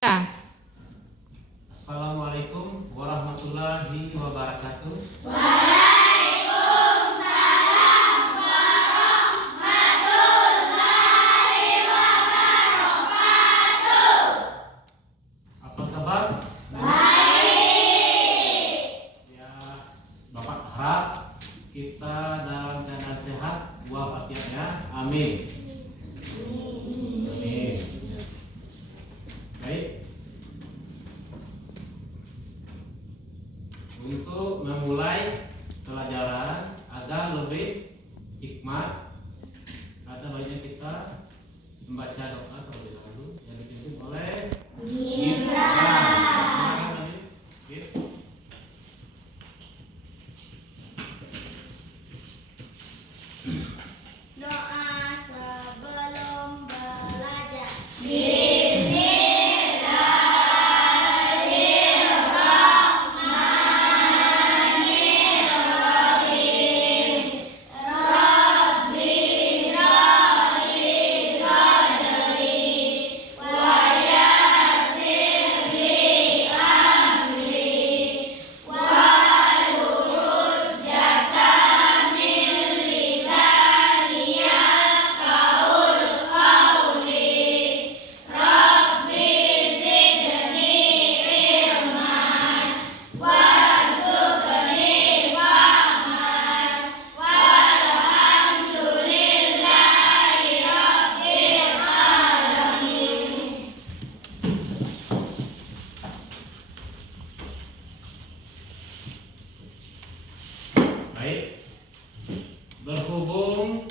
Ya. Assalamualaikum warahmatullahi wabarakatuh. Waalaikumsalam warahmatullahi wabarakatuh. Apa kabar? Baik. Ya, Bapak harap kita dalam keadaan sehat walafiat ya. Amin. Amin. Baik. Untuk memulai pelajaran agar lebih hikmat, kata baiknya kita membaca doa terlebih dahulu yang dipimpin oleh Gibran. Silakan tadi. Gib. Doa sebelum belajar. Bismillahirrahmanirrahim. Rabbi israh sadri wa yassir li amri wahlul 'uqdatam min lisani yafqahul qawli. Rabbi zidni ilman warzuqni fahman walhamdulillahi rabbil alamin. Baik. Berhubung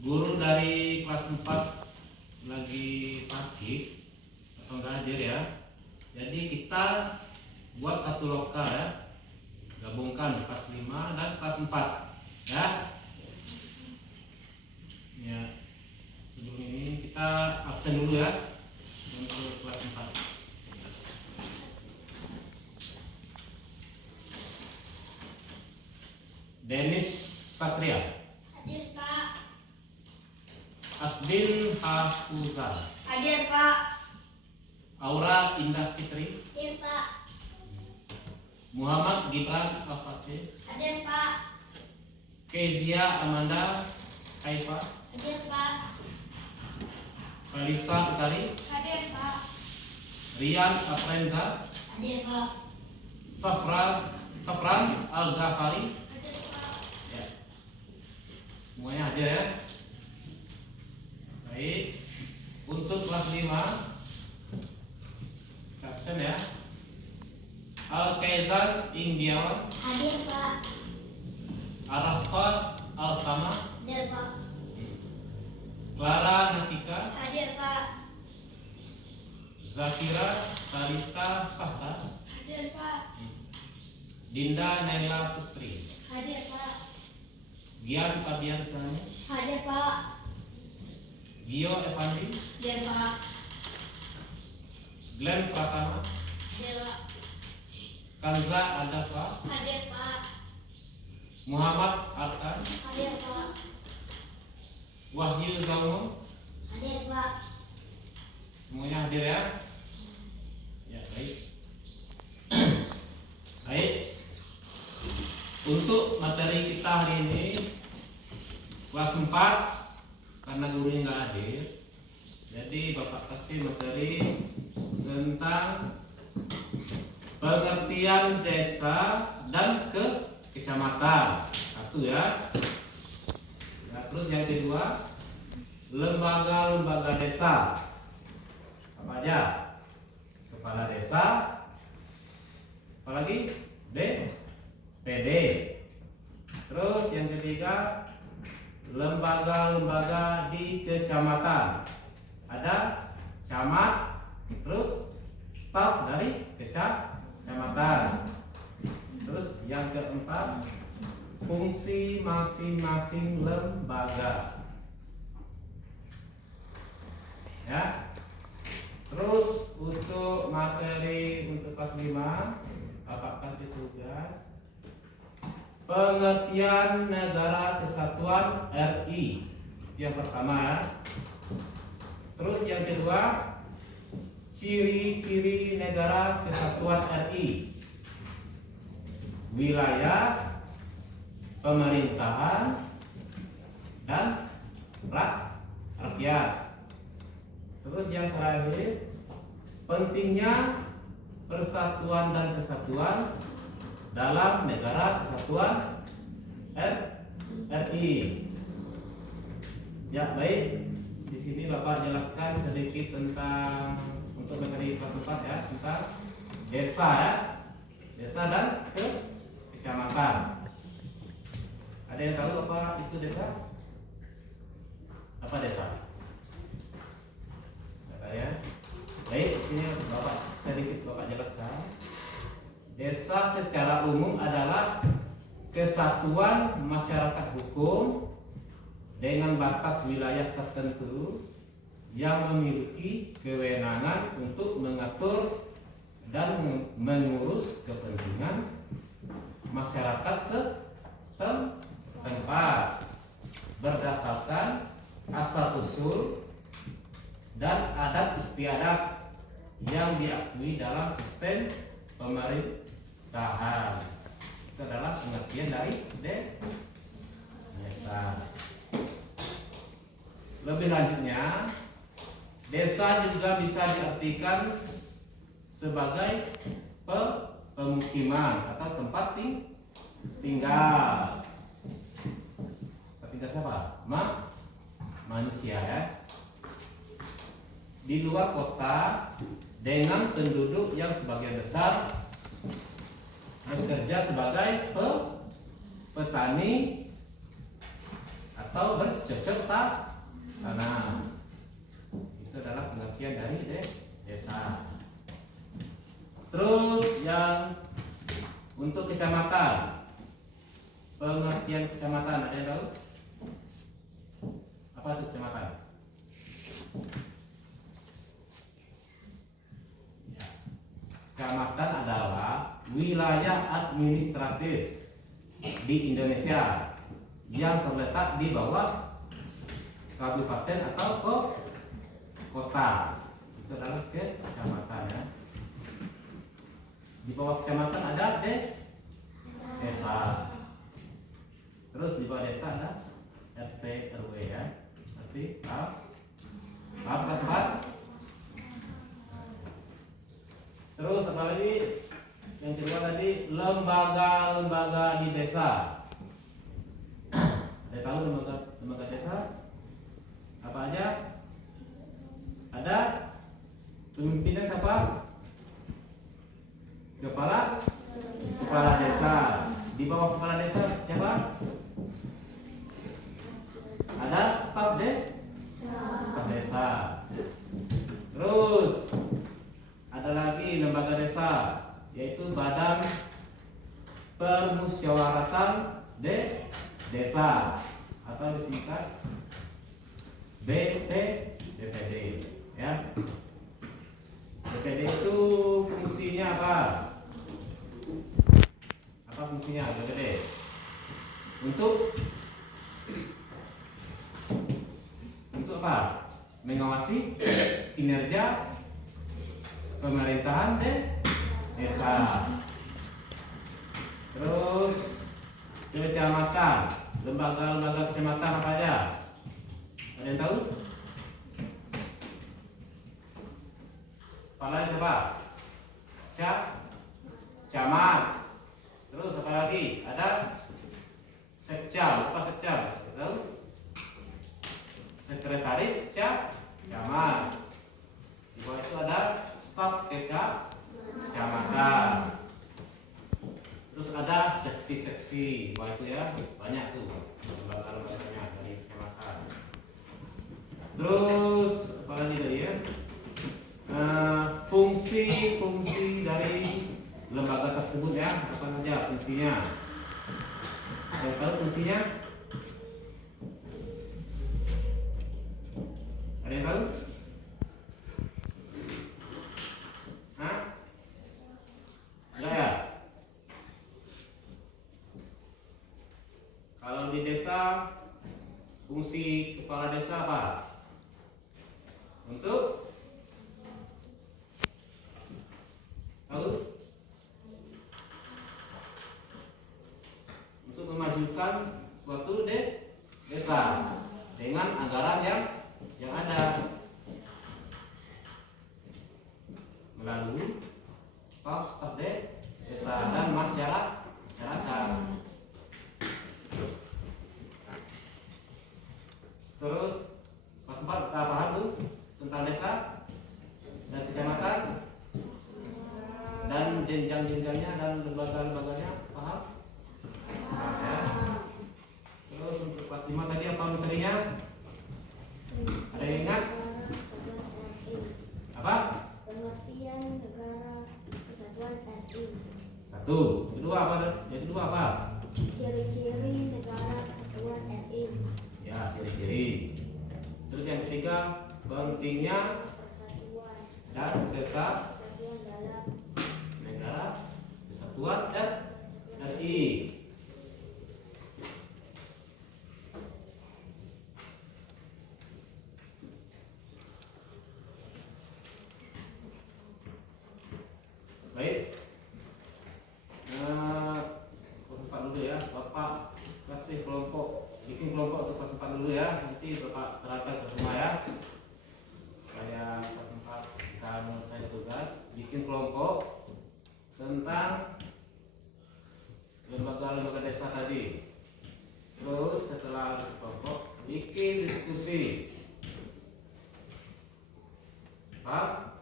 guru dari kelas 4 lagi sakit atau enggak hadir ya. Jadi kita buat satu lokal ya. Gabungkan kelas 5 dan kelas 4 ya. Ya. Sebelum ini kita absen dulu ya untuk kelas 4. Denis Satria, Hadir Pak. Asbin Hafuzah, Hadir Pak. Aura Indah Fitri, Hadir Pak. Muhammad Gibran Al-Fatih, Hadir Pak. Kezia Amanda Haifa, Hadir Pak. Kalisa Utari, Hadir Pak. Rian Afrenza, Hadir Pak. Safran Al-Ghafari. Hadir Pak. Ya. Semuanya hadir ya. Baik. Untuk kelas 5 absen ya. Al-Kaizan Indiawan, Hadir Pak. Arafat Al-Kama, Hadir Pak. Clara Natika, Hadir Pak. Zakira Talita Sahra, Hadir Pak. Dinda Naila Putri, Hadir Pak. Gian Padiansani, Hadir Pak. Gio Evandi, Hadir Pak. Glenn Pratama, Hadir Pak. Kanza Adafa, Hadir Pak. Muhammad Arkan, Hadir Pak. Wahyu Zaumo. Hadir Pak. Semuanya hadir ya. Ya, baik. Baik. Untuk materi kita hari ini kelas 4 karena gurunya nggak hadir. Jadi Bapak kasih materi tentang pengertian desa dan kecamatan. Satu ya. Nah, terus yang kedua, lembaga-lembaga desa. Apa aja? Kepala desa, apalagi PD. Terus yang ketiga, lembaga-lembaga di kecamatan. Ada camat, terus staf dari kecamatan. Terus yang keempat, fungsi masing-masing lembaga. Ya. Terus untuk materi untuk kelas 5, Bapak kasih tugas pengertian Negara Kesatuan RI. Itu yang pertama ya. Terus yang kedua, ciri-ciri negara kesatuan RI, wilayah, pemerintahan, dan rakyat. Terus yang terakhir, pentingnya persatuan dan kesatuan dalam negara kesatuan RI. Ya baik, di sini Bapak jelaskan sedikit tentang untuk materi kelas 4 ya, tentang desa ya, desa dan kecamatan. Ada yang tahu apa itu desa? Apa desa? Kata ya. Baik, sini sedikit Bapak jelaskan. Desa secara umum adalah kesatuan masyarakat hukum dengan batas wilayah tertentu yang memiliki kewenangan untuk mengatur dan mengurus kepentingan masyarakat setempat berdasarkan asal usul dan adat istiadat yang diakui dalam sistem pemerintahan. Itu adalah pengertian dari desa. Lebih lanjutnya, desa juga bisa diartikan sebagai pemukiman atau tempat tinggal. Tinggal siapa? Manusia ya. Di luar kota dengan penduduk yang sebagian besar bekerja sebagai petani atau bercocok tanam. Itu adalah pengertian dari desa. Terus yang untuk kecamatan, pengertian kecamatan ada yang tahu? Apa itu kecamatan? Ya. Kecamatan adalah wilayah administratif di Indonesia yang terletak di bawah kabupaten atau kota. Itu adalah kecamatan ya. Di bawah kecamatan ada desa. Terus di bawah desa ada RT RW ya. Berarti apa tempat? Terus apa lagi? Yang kedua tadi lembaga-lembaga di desa. Ada tahu lembaga desa? Apa aja? Ada pemimpinnya siapa? Kepala desa. Di bawah kepala desa siapa? Ada staf desa. Terus ada lagi lembaga desa, yaitu Badan Permusyawaratan Desa atau disingkat BPD ya. BPD itu fungsinya apa? Apa fungsinya BPD? Untuk apa? Mengawasi kinerja pemerintahan desa. Terus kecamatan, lembaga-lembaga kecamatan apa aja? Ada yang tahu? Kepala siapa? Camat. Terus apa lagi? Ada sekcam. Apa sekcam? Tahu? Sekretaris camat. Di bawah itu ada staf kecamatan. Terus ada seksi-seksi. Di bawah itu ya banyak tuh lembaga-lembaganya dari kecamatan. Terus apa lagi tadi ya? Fungsi-fungsi dari lembaga tersebut ya, apa saja fungsinya? Ada yang tahu fungsinya? Ada yang tahu? Hah? Enggak ya? Kalau di desa, fungsi kepala desa apa? Untuk melalui staf desa dan masyarakat. Terus kelas 4 kita paham tuh tentang desa dan kecamatan dan jenjang-jenjangnya dan lembaga-lembaganya, paham? Paham ya. Terus untuk kelas 5 tadi apa materinya? Ada yang ingat? Apa? Pengertian negara kesatuan RI. Satu. Kedua apa? Yang kedua apa? Ciri-ciri negara kesatuan RI. Ya, ciri-ciri. Terus yang ketiga, pentingnya Persatuan. dan Persatuan dalam negara kesatuan RI. Baik. Kelas 4 dulu ya. Bapak kasih kelompok, bikin kelompok untuk kelas 4 dulu ya. Nanti Bapak terapkan ke semua ya. Supaya kelas 4 bisa selesai tugas. Bikin kelompok tentang lembaga-lembaga desa tadi. Terus setelah kelompok, bikin diskusi. Paham?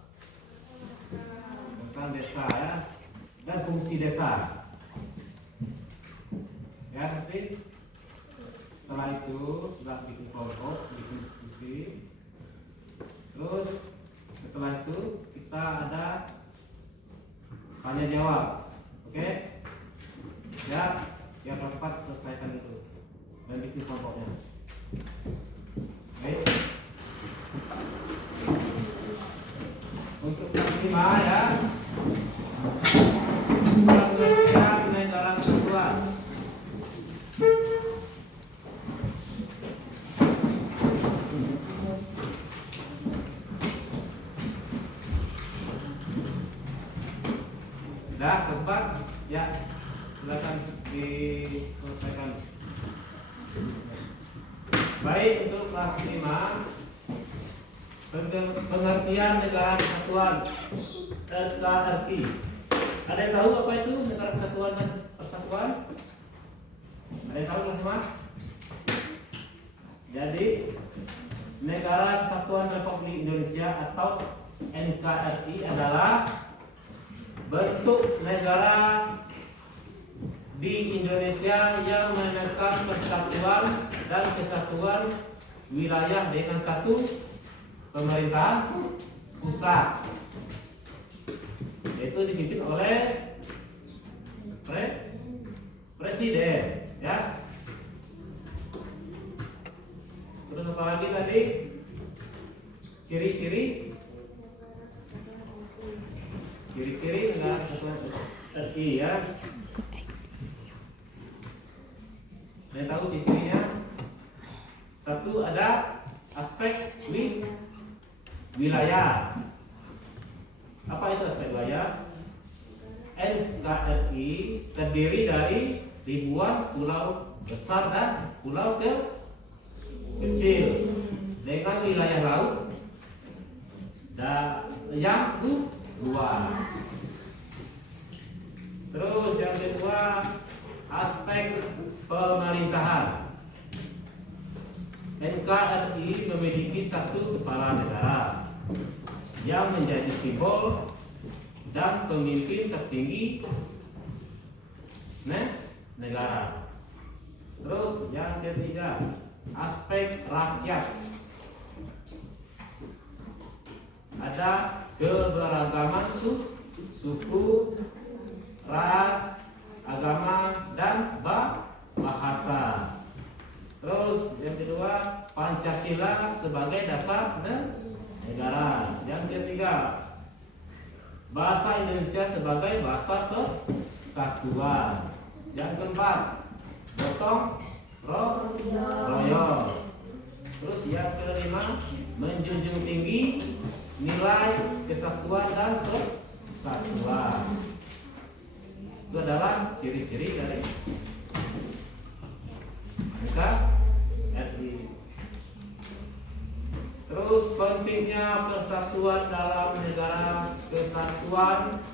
Tentang desa ya, dan fungsi desa ya. Nanti setelah itu sudah bikin kelompok, bikin diskusi. Terus setelah itu kita ada tanya jawab. Oke ya, ya kelas 4 selesaikan itu dan bikin kelompoknya. Baik. Untuk kelas 5 ya, pengertian negara kesatuan. Dah keempat ya, silakan diselesaikan. Baik, untuk kelas 5 pengertian negara kesatuan NKRI. Ada yang tahu apa itu negara kesatuan dan persatuan? Ada yang tahu kelas 5? Jadi negara kesatuan Republik Indonesia atau NKRI adalah bentuk negara di Indonesia yang menekan persatuan dan kesatuan wilayah dengan satu pemerintahan pusat, yaitu dipimpin oleh presiden ya. Terus apa lagi tadi? Ciri-ciri negara kesatuan RI ya. Ada yang tahu ciri-cirinya? Satu, ada aspek wilayah. Apa itu aspek wilayah? NKRI terdiri dari ribuan pulau besar dan pulau kecil dengan wilayah laut yang luas. Terus yang kedua, aspek pemerintahan. NKRI memiliki satu kepala negara yang menjadi simbol dan pemimpin tertinggi negara. Terus yang ketiga, aspek rakyat. Ada keberagaman suku, ras, agama, dan bahasa. Terus yang kedua, Pancasila sebagai dasar negara. Yang ketiga, bahasa Indonesia sebagai bahasa kesatuan. Yang keempat, gotong royong. Terus yang kelima, menjunjung tinggi nilai kesatuan dan kesatuan. Itu adalah ciri-ciri dari NKRI. Terus pentingnya persatuan dalam negara kesatuan Kesatuan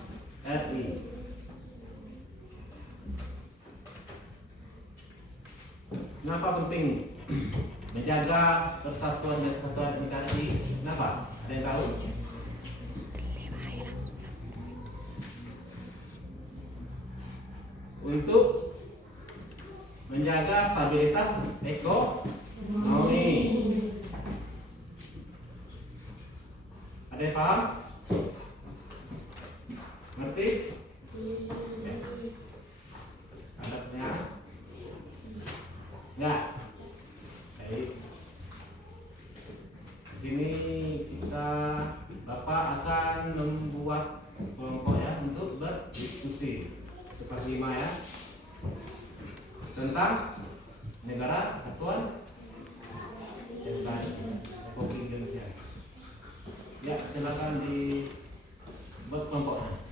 RI. Kenapa penting menjaga persatuan dan kesatuan negara ini? Kenapa? Ada yang tahu? Untuk menjaga stabilitas ekonomi. Ada yang paham? Ngerti? Ya. Ada pertanyaan? Enggak? Baik. Di sini Bapak akan membuat kelompok ya untuk berdiskusi. Seperti 5 ya. Tentang negara kesatuan Republik Indonesia. Ya, silakan dibuat kelompoknya.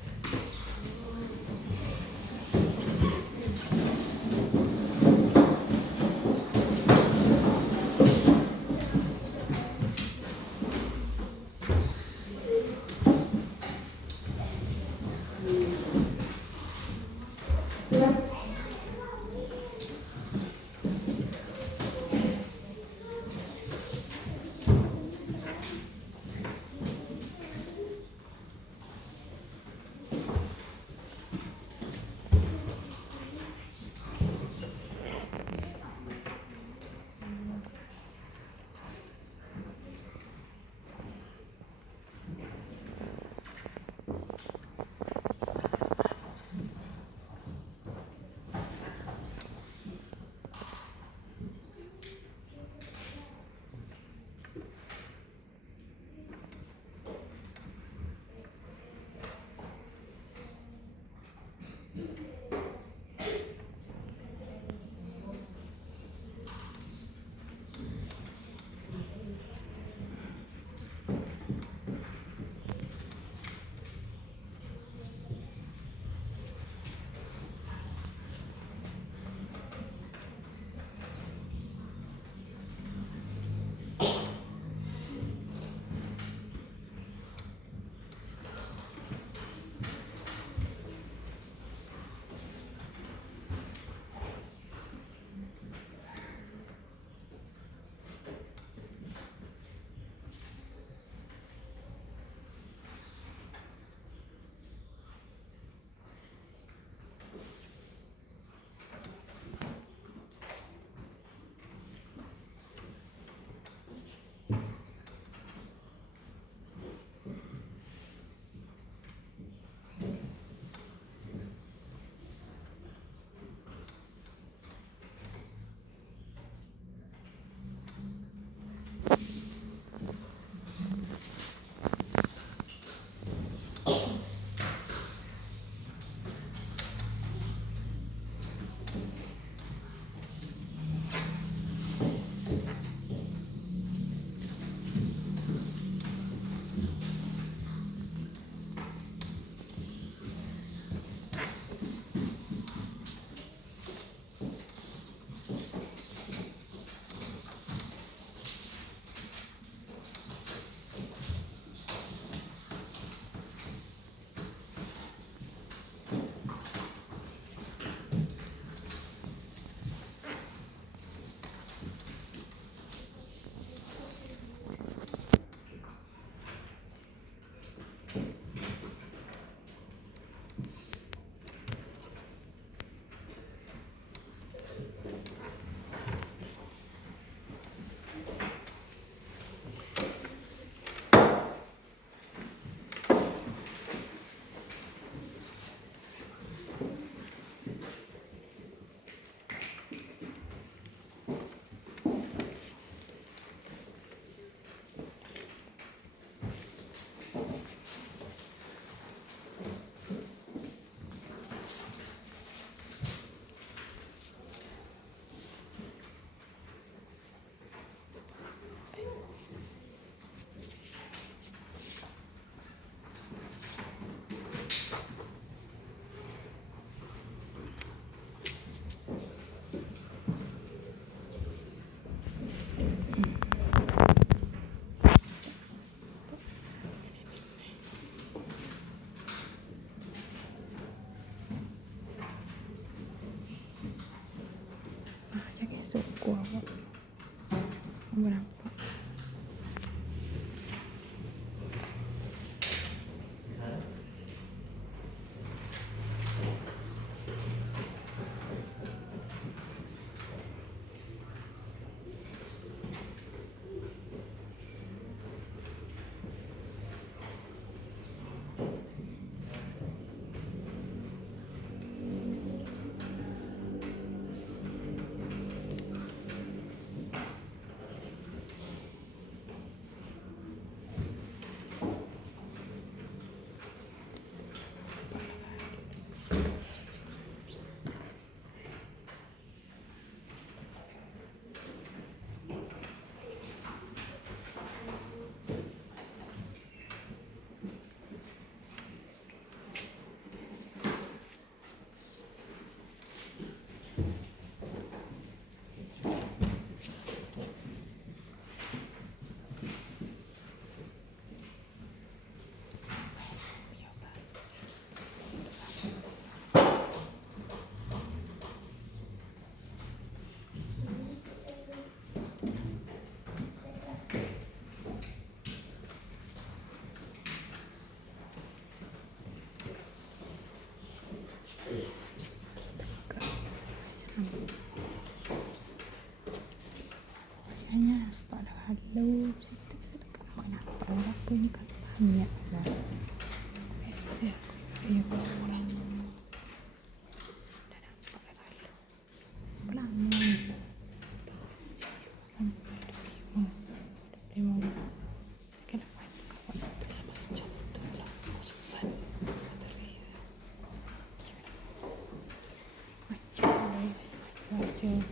gua berapa? Kayaknya pada halus itu kenapa orang punya kan banyak lah. Esek, iya kurang. Dan apa lalu? Pelangi. Sampai 25. Kenapa sih kawan? Masih jauh tuh lah. Selesai materi. Macam hasil.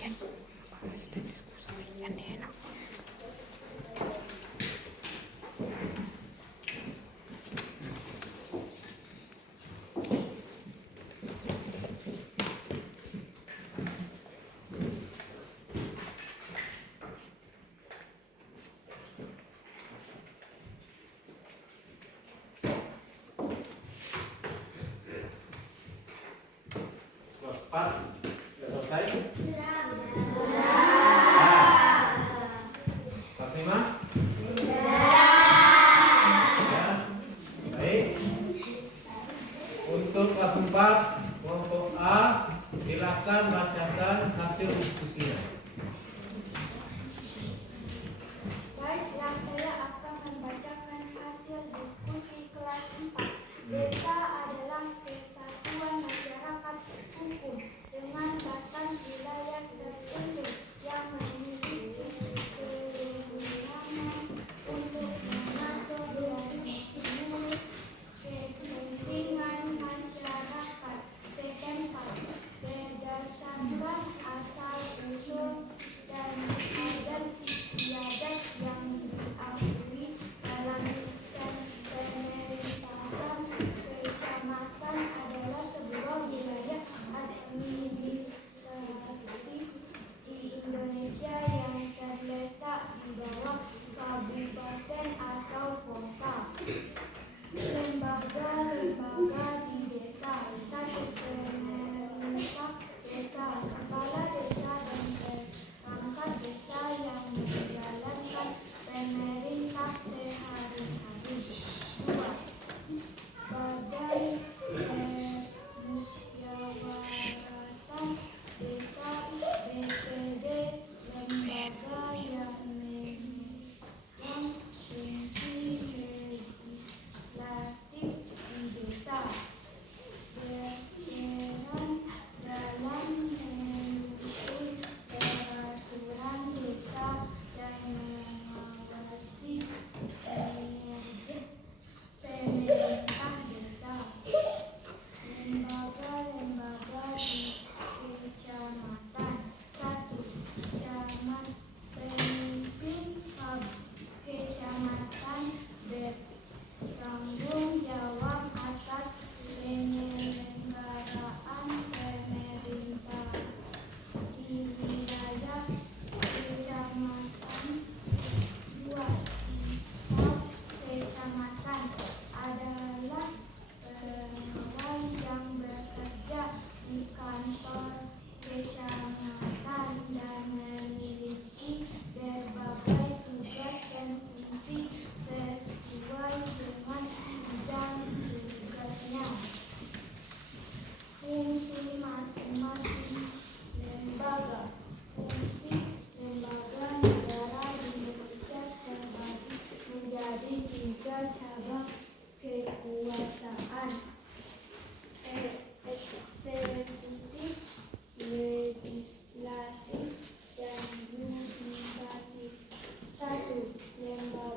Kan bahas dan diskusi yang enak. Kelas 4 sudah selesai? Sudah. Kelas 5? Ya. Baik. Untuk kelas 4 kelompok A, silakan bacakan hasil diskusinya. Baiklah, saya akan membacakan hasil diskusi kelas 4. Desa adalah kesatuan masyarakat hukum dengan batas wilayah tertentu yang memiliki kewenangan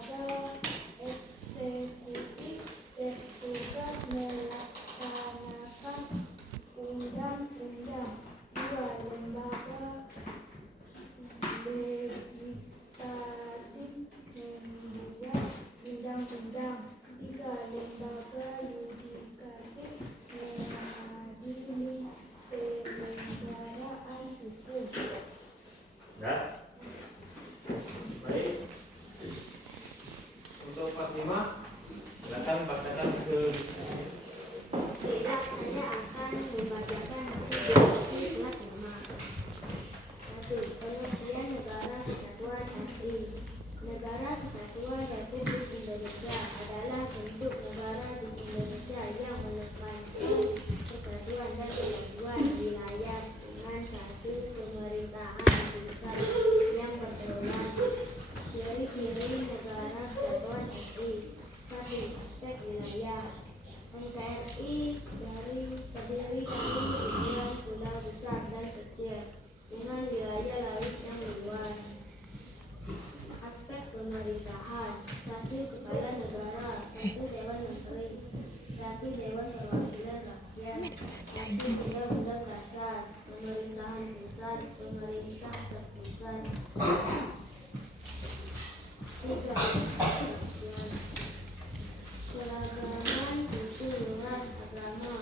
lembaga eksekutif bertugas melaksanakan undang-undang. 2. Lembaga legislatif membuat undang-undang. 3. Lembaga yudikatif mengadili penyelenggaraan hukum. Ya. Baik. Untuk kelas 5, silakan bacakan hasil diskusi. Baiklah, saya akan membacakan hasil diskusi kelas 5. 1. Pengertian Negara Kesatuan RI. Negara Kesatuan Republik Indonesia adalah bentuk negara di Indonesia yang menempatkan kesatuan dan kesatuan wilayah dengan satu pemerintahan pusat yang berdaulat. Ciri-ciri Negara Kesatuan RI. 1. Aspek wilayah. NKRI terdiri dari 9 pulau besar dan kecil dengan wilayah laut yang luas. Aspek pemerintahan. 1. Kepala negara. 1. Dewan Menteri. 1. Dewan Perwakilan Rakyat. 1. Undang-Undang Dasar. Pemerintahan pusat. Pemerintah terpusat. 3. Keragaman suku, ras, agama,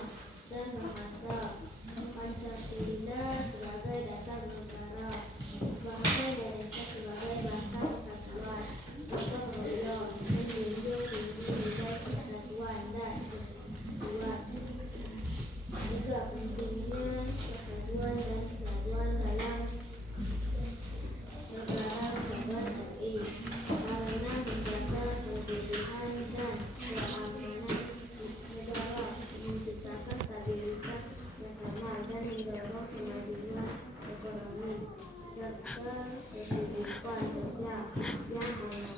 dan bahasa. Pancasila sebagai dasar negara. Bahasa Indonesia sebagai bahasa kesatuan. Gotong royong menjunjung tinggi nilai persatuan dan kesatuan. 3. Pentingnya persatuan dan kesatuan dalam Negara Kesatuan RI karena menjaga keutuhan dan keamanan negara, menciptakan stabilitas nasional dan mendorong kemajuan ekonomi serta kehidupan sosial yang harmonis.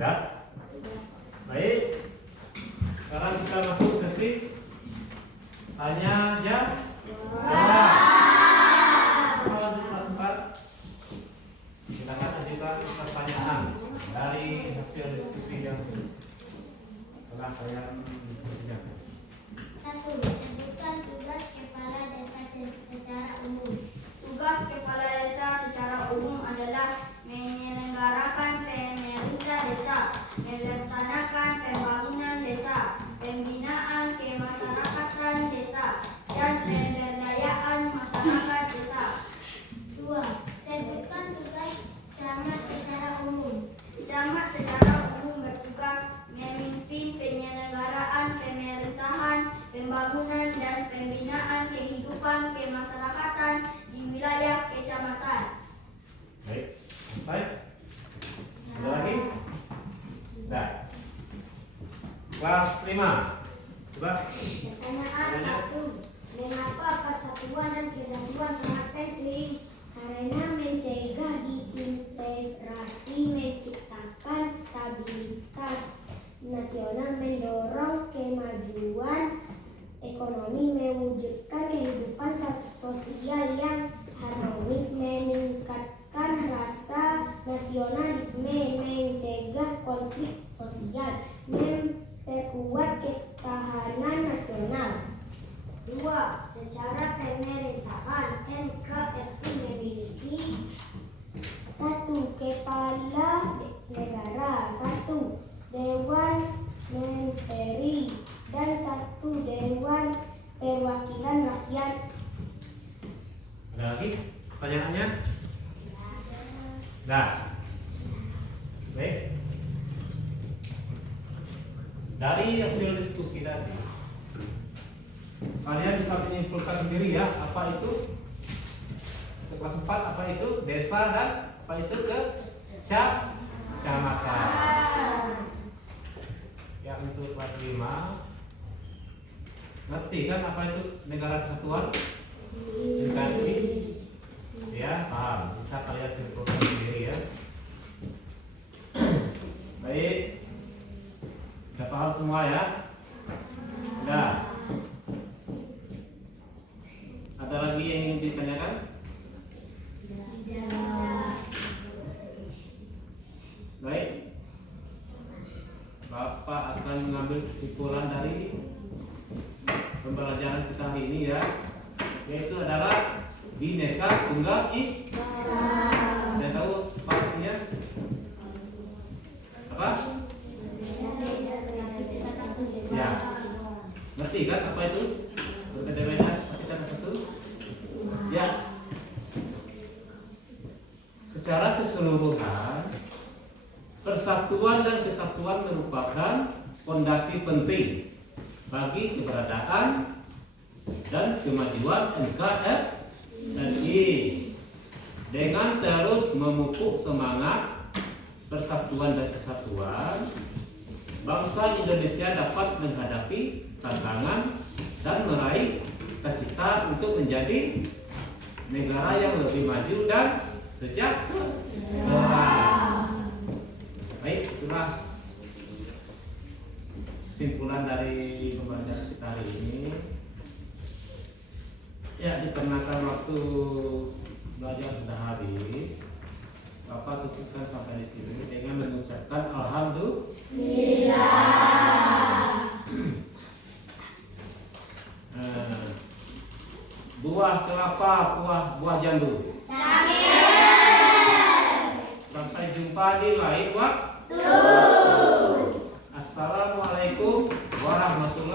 Ya. Baik. Sekarang kita masuk sesi tanya jawab. Kalau di kelas 4, silakan ajukan pertanyaan dari hasil diskusi yang telah kalian diskusikan. 1. Sebutkan tugas kepala desa secara umum. Tugas kepala desa secara umum adalah menyelenggarakan pemerintah desa, melaksanakan pembangunan desa, pembinaan kemasyarakatan desa, dan pemberdayaan masyarakat desa. 2. Sebutkan tugas camat secara umum. Camat secara umum bertugas memimpin penyelenggaraan pemerintahan, pembangunan, dan pembinaan kehidupan kemasyarakatan di wilayah kecamatan. Baik, selesai. Ada lagi? Nah. Kelas 5. Coba. Pertanyaan 1. Mengapa persatuan dan kesatuan sangat penting? Karena mencegah disintegrasi, menciptakan stabilitas nasional, mendorong kemajuan ekonomi, mewujudkan kehidupan sosial yang harmonis, meningkatkan rasa nasionalisme, mencegah konflik sosial, memperkuat ketahanan nasional. 2. Secara pemerintahan, NKRI memiliki 1. Kepala negara, 1. Dewan Menteri, dan 1. Dewan Perwakilan Rakyat. Ada lagi pertanyaannya? Nah. Baik. Dari hasil diskusi tadi, kalian bisa menyimpulkan sendiri ya, apa itu untuk kelas 4, apa itu desa, dan apa itu kecamatan. Ya, untuk kelas 5 ngerti kan apa itu negara kesatuan? NKRI? Ya, paham. Bisa kalian simpulkan sendiri ya. Baik. Sudah paham semua ya? Sudah. Ada lagi yang ingin ditanyakan? Tidak. Bhinneka Tunggal Ika. Ada tahu artinya? Apa? Ya. Ngerti kan apa itu? Berbeda-beda tapi kata satu. Ya. Secara keseluruhan, persatuan dan kesatuan merupakan fondasi penting bagi keberadaan dan kemajuan NKRI. Dengan terus memupuk semangat persatuan dan kesatuan, bangsa Indonesia dapat menghadapi tantangan dan meraih cita-cita untuk menjadi negara yang lebih maju dan sejahtera. Baik, itulah kesimpulan dari pembelajaran kita hari ini. Ya, dikarenakan waktu belajar sudah habis, Bapak tutupkan sampai di sini dengan mengucapkan alhamdulillah. Buah kelapa, buah jambu. Sampai jumpa di lain waktu. Assalamualaikum warahmatullahi